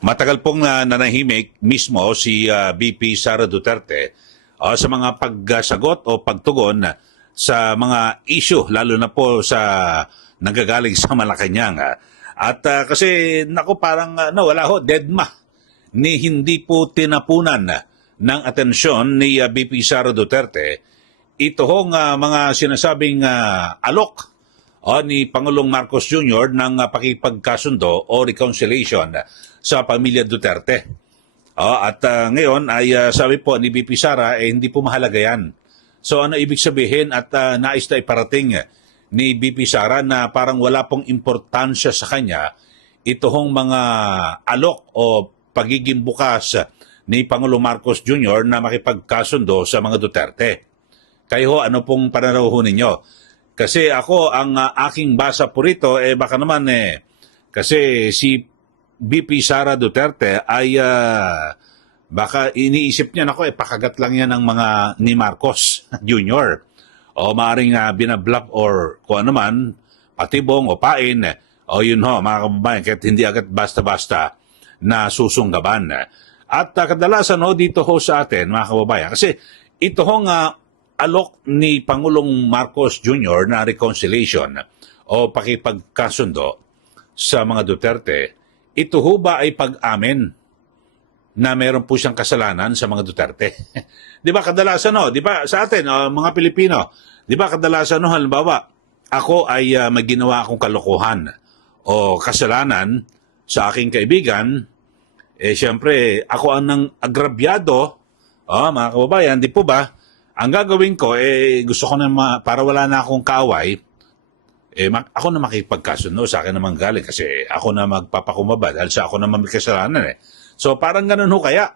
matagal pong nanahimik mismo si VP Sara Duterte sa mga pagsagot o pagtugon sa mga issue, lalo na po sa nanggagaling sa Malacanang. At kasi, naku, parang nawala ho, deadma ni hindi po tinapunan ng atensyon ni VP Sara Duterte ito hong mga sinasabing alok ni Pangulong Marcos Jr. ng pakipagkasundo o reconciliation sa pamilya Duterte. At ngayon ay sabi po ni VP Sara, hindi po mahalaga yan. So ano ibig sabihin at nais na iparating ni VP Sara na parang wala pong importansya sa kanya ito hong mga alok o pagiging bukas ni Pangulong Marcos Jr. na makipagkasundo sa mga Duterte. Kayo ano pong pananaw ninyo? Kasi ako, ang aking basa po rito, baka naman kasi si VP Sara Duterte ay baka iniisip niya, nako, pakagat lang yan ng mga ni Marcos Jr. O maaaring binabluff or kung ano man, patibong o pain, o yun ho, mga kababayan, kahit hindi agad basta-basta na susunggaban. At kadalasan ho, dito ho sa atin, mga kababayan, kasi ito ho nga, alok ni Pangulong Marcos Jr. na reconciliation o pakipagkasundo sa mga Duterte, ito ho ba ay pag-amin na meron po siyang kasalanan sa mga Duterte? Di ba kadalasan di ba sa atin, mga Pilipino, di ba kadalasan halimbawa, ako ay may ginawa akong kalokohan o kasalanan sa aking kaibigan, siyempre ako ang nang agrabyado, mga kababayan, di po ba? Ang gagawin ko, gusto ko na, para wala na akong kaaway, ako na makipagkasundo, sa akin naman galing kasi ako na magpapakumbaba dahil sa ako naman may kasalanan So parang ganun ho kaya,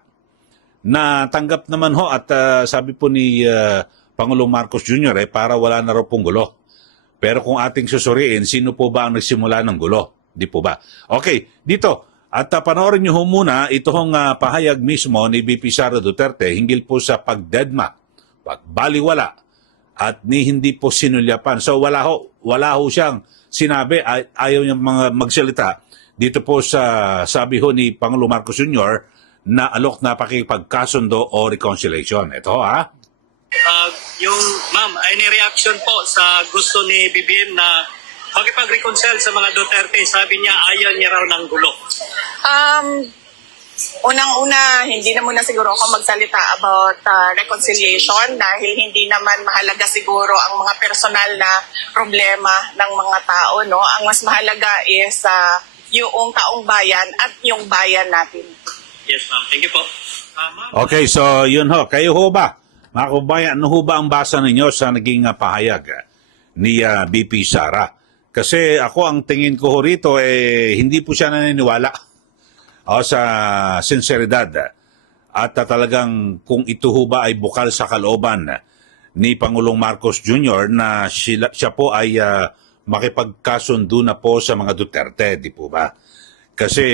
na tanggap naman ho at sabi po ni Pangulong Marcos Jr. para wala na raw pong gulo. Pero kung ating susuriin, sino po ba ang nagsimula ng gulo? Di po ba? Okay, dito. At panoorin niyo ho muna itong pahayag mismo ni VP Sara Duterte hinggil po sa pagdedma, pagbaliwala at hindi po sinulyapan. So wala ho siyang sinabi, ayaw niya magsalita dito po sa sabi ho ni Pangulong Marcos Jr. na alok na pakipagkasundo o reconciliation. Ito yung ma'am, any reaction po sa gusto ni BBM na makipag-reconcile sa mga Duterte? Sabi niya ayaw niya raw ng gulo. Unang-una, hindi na muna siguro ako magsalita about reconciliation dahil hindi naman mahalaga siguro ang mga personal na problema ng mga tao. No? Ang mas mahalaga is yung taong bayan at yung bayan natin. Yes, ma'am. Thank you po. Okay, so yun ho. Kayo ho ba, mga kababayan, ano ho ba ang basa ninyo sa naging pahayag ni VP Sara? Kasi ako ang tingin ko ho rito, hindi po siya naniniwala sa sinseridad at talagang kung ito ho ba ay bukal sa kalooban ni Pangulong Marcos Jr. na siya po ay makipagkasundo na po sa mga Duterte, di po ba? Kasi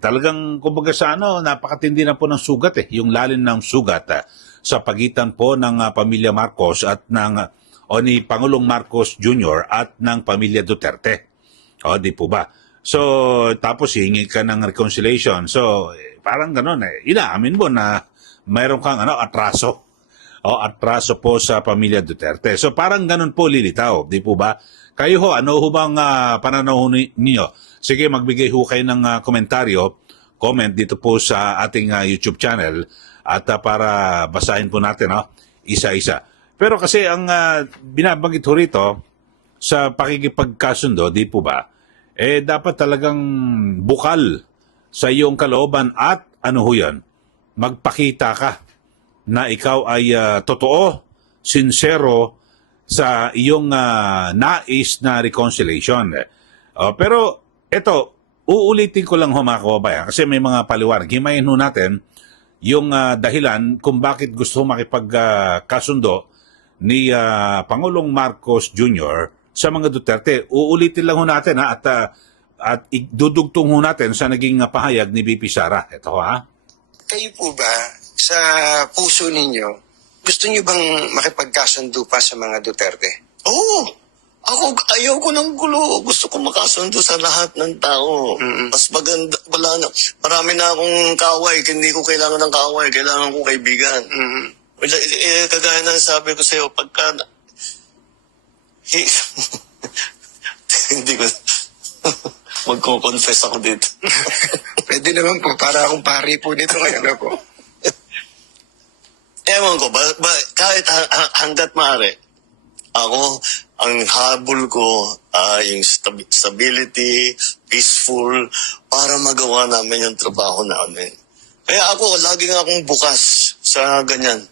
talagang kumbaga sa napakatindi na po ng sugat yung lalim ng sugat sa pagitan po ng pamilya Marcos at ni Pangulong Marcos Jr. at ng pamilya Duterte. Di po ba? So, tapos hihingi ka ng reconciliation. So, parang gano'n inaamin mo na mayroon kang atraso. Atraso po sa pamilya Duterte. So, parang gano'n po lilitaw. Di po ba? Kayo ho, ano ho bang pananaw ninyo? Sige, magbigay ho kayo ng komentaryo, comment dito po sa ating YouTube channel at para basahin po natin isa-isa. Pero kasi ang binabanggit ho rito sa pakikipagkasundo, di po ba? Dapat talagang bukal sa iyong kalooban at magpakita ka na ikaw ay totoo, sincero sa iyong nais na reconciliation. Pero ito, uulitin ko lang mga kababayan kasi may mga paliwanag. Himayin ho natin yung dahilan kung bakit gusto makipagkasundo ni Pangulong Marcos Jr. sa mga Duterte. Uulitin lang ho natin at idudugtong ho natin sa naging pahayag ni VP Sara. Ito Kayo po ba, sa puso ninyo, gusto niyo bang makipagkasundo pa sa mga Duterte? Oo. Ako, ayaw ko ng gulo. Gusto ko makasundo sa lahat ng tao. Mas maganda, wala na. Marami na akong kaaway. Hindi ko kailangan ng kaaway. Kailangan ko kaibigan. Kagaya na sabi ko sa'yo, pagka... Hindi ko... Magko-confess ako dito. Pwede naman po, para akong pari po dito ngayon ako. Ewan ko, kahit hanggat maaari, ako, ang habol ko ay yung stability, peaceful, para magawa namin yung trabaho namin. Kaya ako, laging akong bukas sa ganyan.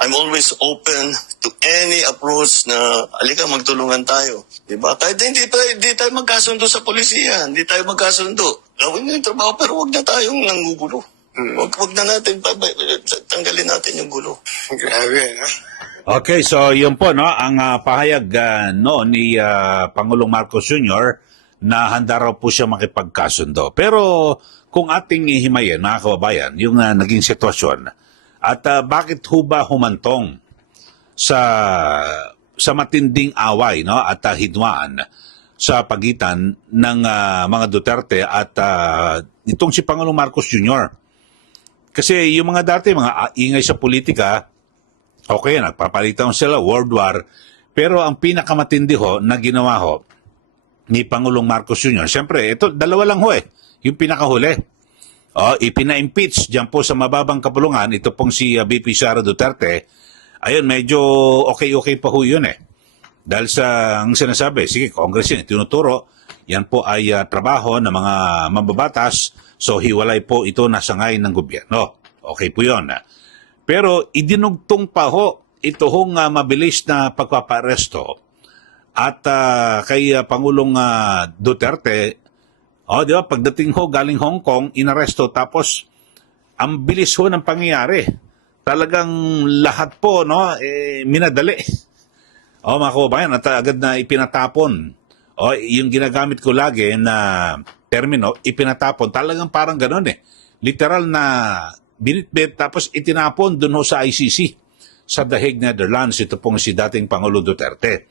I'm always open to any approach na, alika, magtulungan tayo. Diba? Kahit hindi tayo magkasundo sa polisiya, hindi tayo magkasundo. Gawin mo yung trabaho, pero wag na tayong nangugulo. Wag na natin, tanggalin natin yung gulo. Grabe, no? Okay, so yun po, no, ang pahayag noon ni Pangulong Marcos Jr. na handa raw po siya makipagkasundo. Pero kung ating himayin, mga kababayan, yung naging sitwasyon, at bakit ho ba humantong sa matinding away, no, at hidwaan sa pagitan ng mga Duterte at itong si Pangulong Marcos Jr.? Kasi yung mga dati, mga ingay sa politika, okay, nagpapalitan sila, World War, pero ang pinakamatindi ho na ginawa ho ni Pangulong Marcos Jr., siyempre, ito, dalawa lang ho yung pinakahuli. Ipina-impeach dyan po sa mababang kapulungan, ito pong si VP Sara Duterte. Ayun, medyo okay pa ho yun Dahil sa ang sinasabi, sige, Congress yun, tinuturo, yan po ay trabaho ng mga mambabatas, so hiwalay po ito nasa ngayon ng gobyerno. Okay po yun. Pero idinugtong pa ho ito hong mabilis na pagpaparesto at kay Pangulong Duterte, di ba, pagdating ho galing Hong Kong, inaresto, tapos ang bilis ho ng pangyayari. Talagang lahat po, no, minadali. Mga kababayan, at agad na ipinatapon. Yung ginagamit ko lagi na termino, ipinatapon. Talagang parang gano'n Literal na binitbit, tapos itinapon dun ho sa ICC, sa The Hague, Netherlands. Ito pong si dating Pangulo Duterte.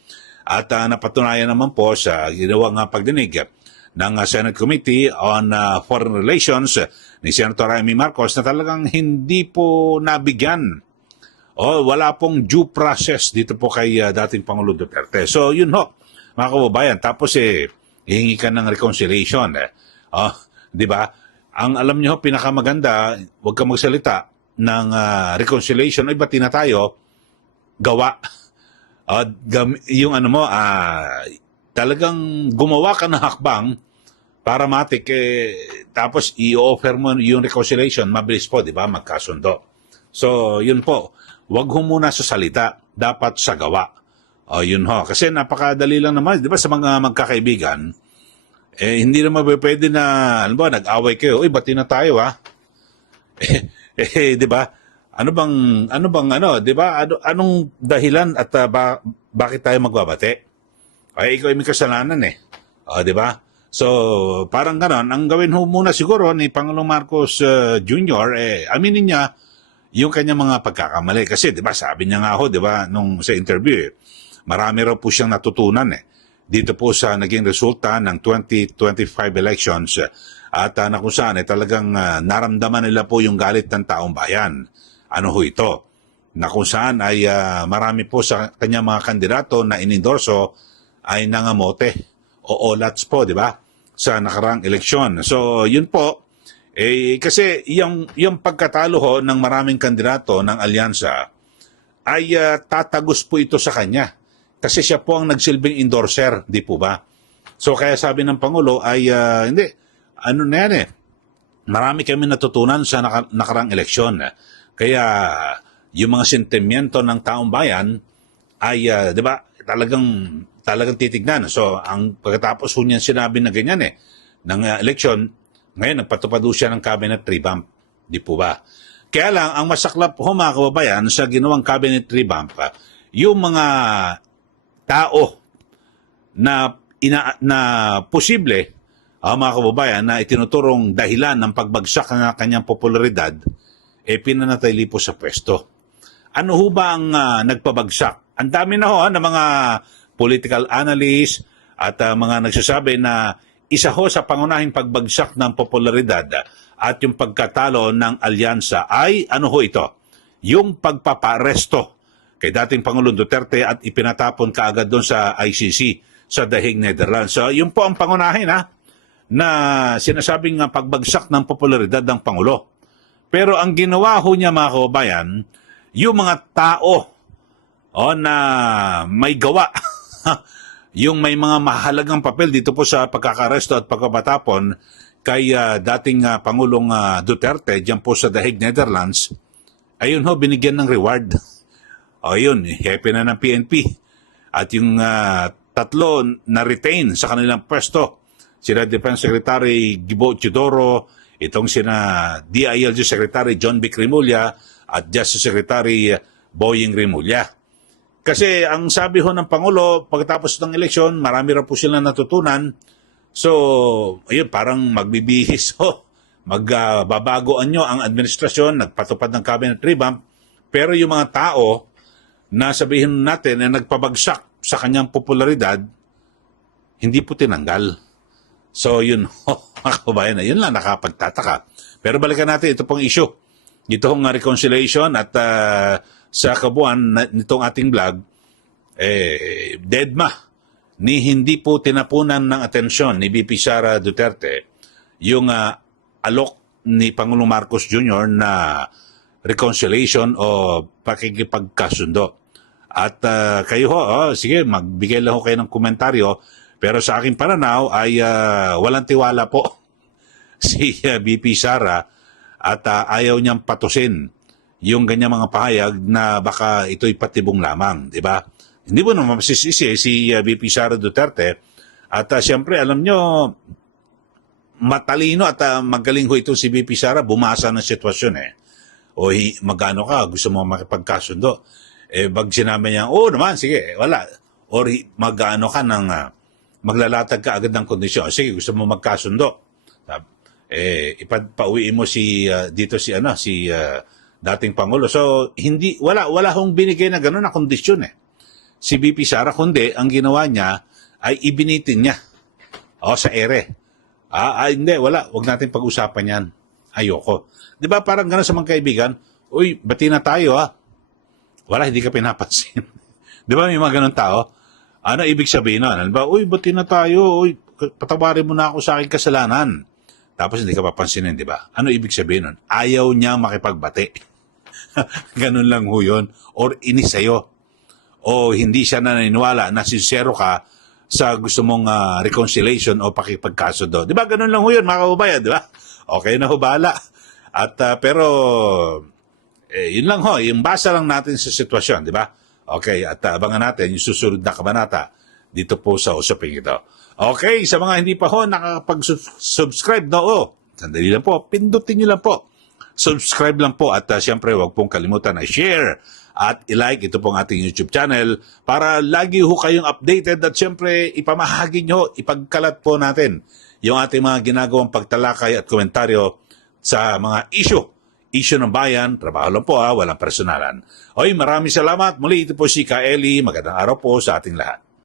At napatunayan naman po sa ginawang pagdinig ng Senate Committee on Foreign Relations ni Senator Amy Marcos na talagang hindi po nabigyan wala pong due process dito po kay dating Pangulo Duterte. So yun ho, mga kababayan, tapos hihingi ka ng reconciliation. Di ba? Ang alam niyo, pinakamaganda, huwag ka magsalita ng reconciliation. Ay, bati na tayo, gawa. Yung ano mo, talagang gumawa ka ng hakbang para matik, tapos i-offer mo yung reconciliation, mabilis po, di ba? Magkasundo. So, yun po. Huwag ho muna sa salita, dapat sa gawa. Yun ho. Kasi napakadali lang naman, di ba, sa mga magkakaibigan, hindi naman pwede na, alam ba, nag-away kayo, uy, bati na tayo, ha? Di ba? Ano bang, di ba? Anong dahilan at bakit tayo magbabate? Ay, ikaw ay may kasalanan, di ba? So, parang ganon. Ang gawin ho muna siguro ni Pangulong Marcos Jr., aminin niya yung kanyang mga pagkakamali. Kasi, di ba, sabi niya nga ho, di ba, nung sa interview, marami raw po siyang natutunan, dito po sa naging resulta ng 2025 elections at na kung saan talagang naramdaman nila po yung galit ng taong bayan. Ano ho ito? Na kung saan ay marami po sa kanyang mga kandidato na inendorso ay nangamote o olats po, di ba? Sa nakarang eleksyon. So, yun po, kasi yung pagkatalo ho ng maraming kandidato ng alyansa ay tatagos po ito sa kanya. Kasi siya po ang nagsilbing endorser, di po ba? So kaya sabi ng Pangulo ay, hindi, ano na yan marami kami natutunan sa nakarang eleksyon. Kaya yung mga sentimiento ng taong bayan ay, di ba, talagang titignan. So ang pagkatapos ho niyan sinabi na ganyan ng eleksyon, ngayon nagpatupad ho siya ng cabinet revamp, di po ba? Kaya lang, ang masaklap ho mga kababayan sa ginawang cabinet revamp, yung mga tao na posible, mga kababayan, na itinuturong dahilan ng pagbagsak ng kanyang popularidad, pinanatili po sa pwesto. Ano ho ba ang nagpabagsak? Ang dami na ho ng mga political analyst at mga nagsasabi na isa ho sa pangunahing pagbagsak ng popularidad at yung pagkatalo ng alyansa ay ano ho ito? Yung pagpapa-aresto kay dating Pangulong Duterte at ipinatapon kaagad doon sa ICC sa The Hague, Netherlands. So yun po ang pangunahin na sinasabing pagbagsak ng popularidad ng Pangulo. Pero ang ginawa ho niya mga kababayan, yung mga tao na may gawa, yung may mga mahalagang papel dito po sa pagkakaresto at pagkapatapon kay dating Pangulong Duterte dyan po sa The Hague, Netherlands, ayun ho, binigyan ng reward. O yun, happy na ng PNP. At yung tatlo na retain sa kanilang pwesto, sila Defense Secretary Gibo Teodoro, itong sina DILG Secretary John Vic Rimulya at Justice Secretary Boying Rimulya. Kasi ang sabi ho ng Pangulo, pagkatapos ng eleksyon, marami raw po sila natutunan. So, ayun, parang magbibihis ho. Magbabagoan nyo ang administrasyon, nagpatupad ng cabinet revamp, pero yung mga tao na sabihin natin na nagpabagsak sa kanyang popularidad, hindi po tinanggal. So, yun ho, mga kababayan, na yun lang nakapagtataka. Pero balikan natin ito pong issue. Ito hong reconciliation at sa kabuuan nitong ating vlog, deadma ni hindi po tinapunan ng atensyon ni VP Sara Duterte yung alok ni Pangulong Marcos Jr. na reconciliation o pakikipagkasundo. At kayo ho, sige, magbigay lang ho kayo ng komentaryo, pero sa aking pananaw ay walang tiwala po si VP Sara at ayaw niyang patusin yung ganyang mga pahayag na baka ito'y patibong lamang, di ba? Hindi mo naman masisisi si VP Sara Duterte at siyempre alam nyo, matalino at magaling ho ito si VP Sara, bumasa ng sitwasyon O magano ka, gusto mo makipagkasundo? Bag sinabi niya, naman, sige, wala. Or magano ka ng maglalatag ka agad ng kondisyon. Sige, gusto mo magkasundo. Ipauwiin mo dito si dating Pangulo. So, wala hong binigay na gano'n na kondisyon si VP Sara, kundi ang ginawa niya ay ibinitin niya sa ere. Hindi, wala. Huwag natin pag-usapan yan. Ayoko. Di ba parang gano'n sa mga kaibigan, uy, bati na tayo Wala, hindi ka pinapansin. Di ba may mga gano'n tao? Ano ibig sabihin nun? Ano ba, uy, bati na tayo. Uy, patawarin mo na ako sa aking kasalanan. Tapos hindi ka papansinin, di ba? Ano ibig sabihin nun? Ayaw niya makipagbati. Ganun lang ho yun. Or inis sa'yo. O hindi siya naniniwala na sincero ka sa gusto mong reconciliation o pakipagkasundo. Di ba? Ganun lang ho yun, mga kababayan, di ba? Okay na ho, bahala. At pero, yun lang ho, yung basa lang natin sa sitwasyon, di ba? Okay, at abangan natin yung susunod na kabanata dito po sa usaping ito. Okay, sa mga hindi pa ho nakakapag-subscribe sandali lang po, pindutin nyo lang po. Subscribe lang po at siyempre huwag pong kalimutan na share at i-like ito pong ating YouTube channel para lagi ho kayong updated at siyempre ipamahagi nyo, ipagkalat po natin yung ating mga ginagawang pagtalakay at komentaryo sa mga issue ng bayan, trabaho lang po walang personalan. Maraming salamat. Muli ito po si Ka Eli. Magandang araw po sa ating lahat.